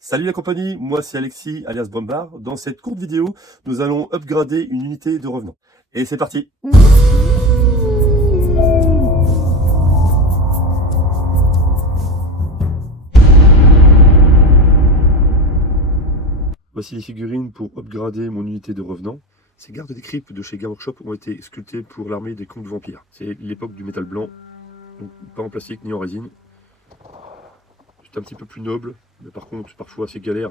Salut la compagnie, moi c'est Alexis alias Bombard. Dans cette courte vidéo, nous allons upgrader une unité de revenant. Et c'est parti. Voici les figurines pour upgrader mon unité de revenant. Ces gardes des cryptes de chez Game Workshop ont été sculptées pour l'armée des contes vampires. C'est l'époque du métal blanc, donc pas en plastique ni en résine. C'est un petit peu plus noble, mais par contre parfois c'est galère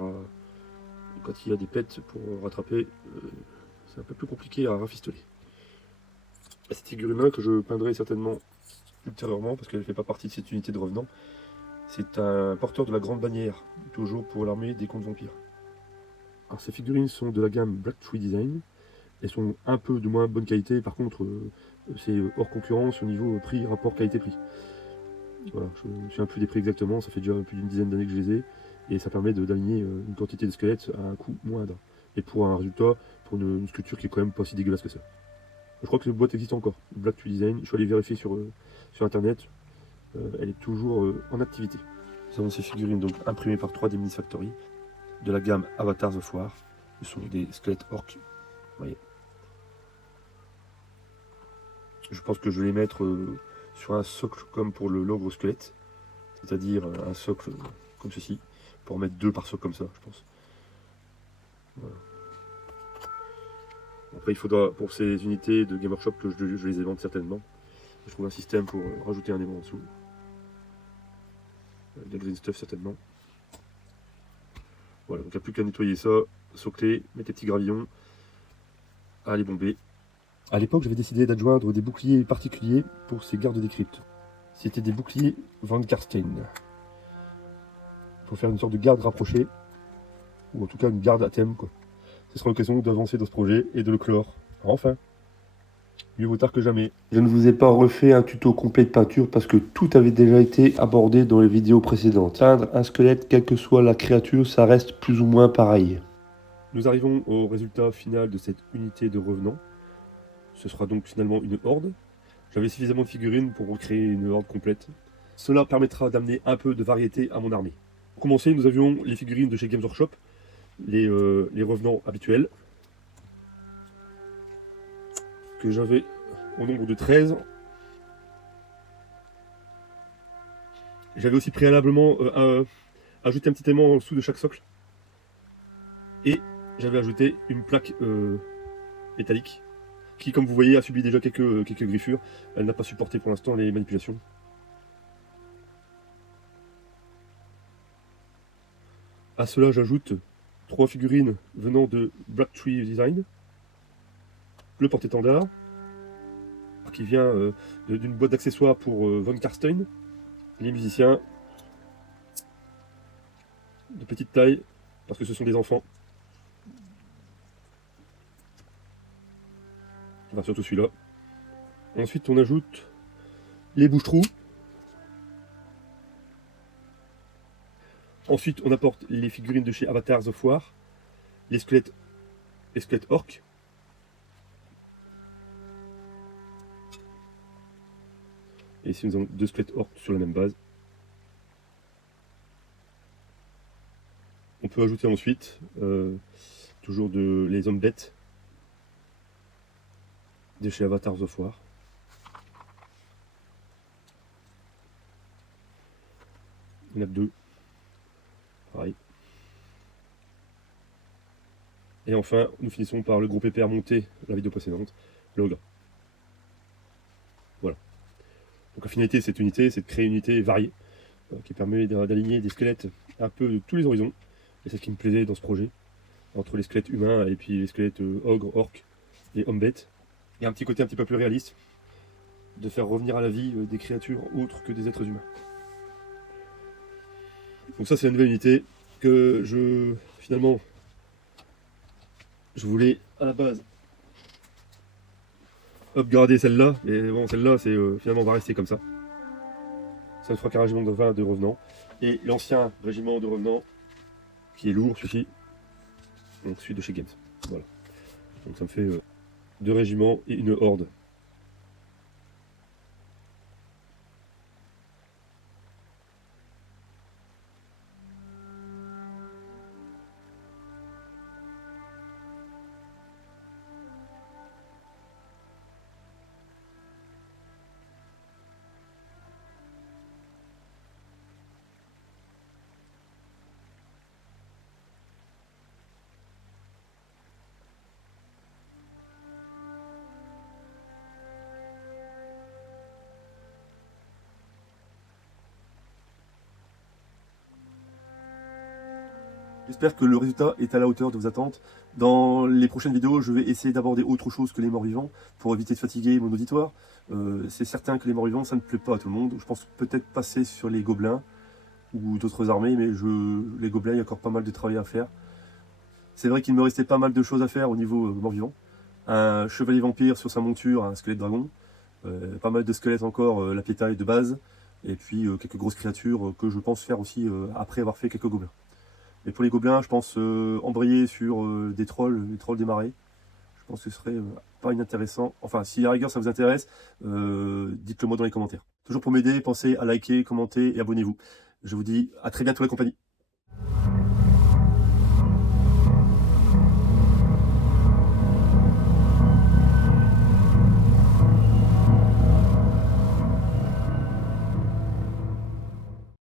quand il y a des pets pour rattraper, c'est un peu plus compliqué à rafistoler. Cette figurine-là que je peindrai certainement ultérieurement parce qu'elle ne fait pas partie de cette unité de revenant, c'est un porteur de la grande bannière, toujours pour l'armée des contes vampires. Alors ces figurines sont de la gamme Black Tree Design, elles sont un peu de moins bonne qualité, par contre c'est hors concurrence au niveau prix rapport qualité-prix. Voilà, je ne me souviens plus des prix exactement, ça fait déjà plus d'une dizaine d'années que je les ai, et ça permet d'aligner une quantité de squelettes à un coût moindre, et pour un résultat, pour une sculpture qui est quand même pas si dégueulasse que ça. Je crois que cette boîte existe encore, Black Tree Design, je suis allé vérifier sur internet, elle est toujours en activité. Nous avons ces figurines donc imprimées par 3D Minis Factory de la gamme Avatars of War. Ce sont des squelettes orques. Vous voyez. Je pense que je vais les mettre sur un socle comme pour le l'ogre squelette, c'est-à-dire un socle comme ceci, pour en mettre deux par socle comme ça, je pense. Voilà. Après, il faudra pour ces unités de Game Workshop que je les évente certainement. Je trouve un système pour rajouter un aimant en dessous. Des green stuff certainement. Voilà, donc il n'y a plus qu'à nettoyer ça, socler, mettre des petits gravillons, à les bomber. A l'époque, j'avais décidé d'adjoindre des boucliers particuliers pour ces gardes des cryptes. C'était des boucliers Van Karstein. Pour faire une sorte de garde rapprochée, ou en tout cas une garde à thème, quoi. Ce sera l'occasion d'avancer dans ce projet et de le clore. Enfin, mieux vaut tard que jamais. Je ne vous ai pas refait un tuto complet de peinture parce que tout avait déjà été abordé dans les vidéos précédentes. Peindre un squelette, quelle que soit la créature, ça reste plus ou moins pareil. Nous arrivons au résultat final de cette unité de revenants. Ce sera donc finalement une horde. J'avais suffisamment de figurines pour recréer une horde complète. Cela permettra d'amener un peu de variété à mon armée. Pour commencer, nous avions les figurines de chez Games Workshop, les revenants habituels, que j'avais au nombre de 13. J'avais aussi préalablement ajouté un petit aimant en dessous de chaque socle. Et j'avais ajouté une plaque métallique, qui, comme vous voyez, a subi déjà quelques griffures. Elle n'a pas supporté pour l'instant les manipulations. À cela, j'ajoute 3 figurines venant de Black Tree Design. Le porte-étendard, qui vient d'une boîte d'accessoires pour Von Karstein. Les musiciens de petite taille, parce que ce sont des enfants. Enfin, surtout celui-là. Ensuite, on ajoute les bouche-trous. Ensuite, on apporte les figurines de chez Avatars of War, les squelettes orques. Et ici, nous avons 2 squelettes orques sur la même base. On peut ajouter ensuite toujours les hommes bêtes de chez Avatars of War. Il y en a 2. Pareil. Et enfin, nous finissons par le gros pépère monté la vidéo précédente, l'ogre. Voilà. Donc la finalité de cette unité, c'est de créer une unité variée, qui permet d'aligner des squelettes un peu de tous les horizons. Et c'est ce qui me plaisait dans ce projet, entre les squelettes humains et puis les squelettes ogres, orques et hommes bêtes. Il y a un petit côté un petit peu plus réaliste, de faire revenir à la vie des créatures autres que des êtres humains. Donc ça, c'est la nouvelle unité que finalement, je voulais à la base upgrader celle-là, mais bon, celle-là, c'est finalement on va rester comme ça. Ça ne fera qu'un régiment de 20 de revenants. Et l'ancien régiment de revenants, qui est lourd, celui-ci, donc celui de chez Games. Voilà. Donc ça me fait 2 régiments et une horde. J'espère que le résultat est à la hauteur de vos attentes. Dans les prochaines vidéos, je vais essayer d'aborder autre chose que les morts-vivants pour éviter de fatiguer mon auditoire. C'est certain que les morts-vivants, ça ne plaît pas à tout le monde. Je pense peut-être passer sur les gobelins ou d'autres armées, mais les gobelins, il y a encore pas mal de travail à faire. C'est vrai qu'il me restait pas mal de choses à faire au niveau mort-vivant. Un chevalier vampire sur sa monture, un squelette dragon, pas mal de squelettes encore, la piétaille de base, et puis quelques grosses créatures que je pense faire aussi après avoir fait quelques gobelins. Et pour les gobelins, je pense embrayer sur des trolls, les trolls des marais. Je pense que ce serait pas inintéressant. Enfin, si à la rigueur ça vous intéresse, dites-le moi dans les commentaires. Toujours pour m'aider, pensez à liker, commenter et abonnez-vous. Je vous dis à très bientôt la compagnie.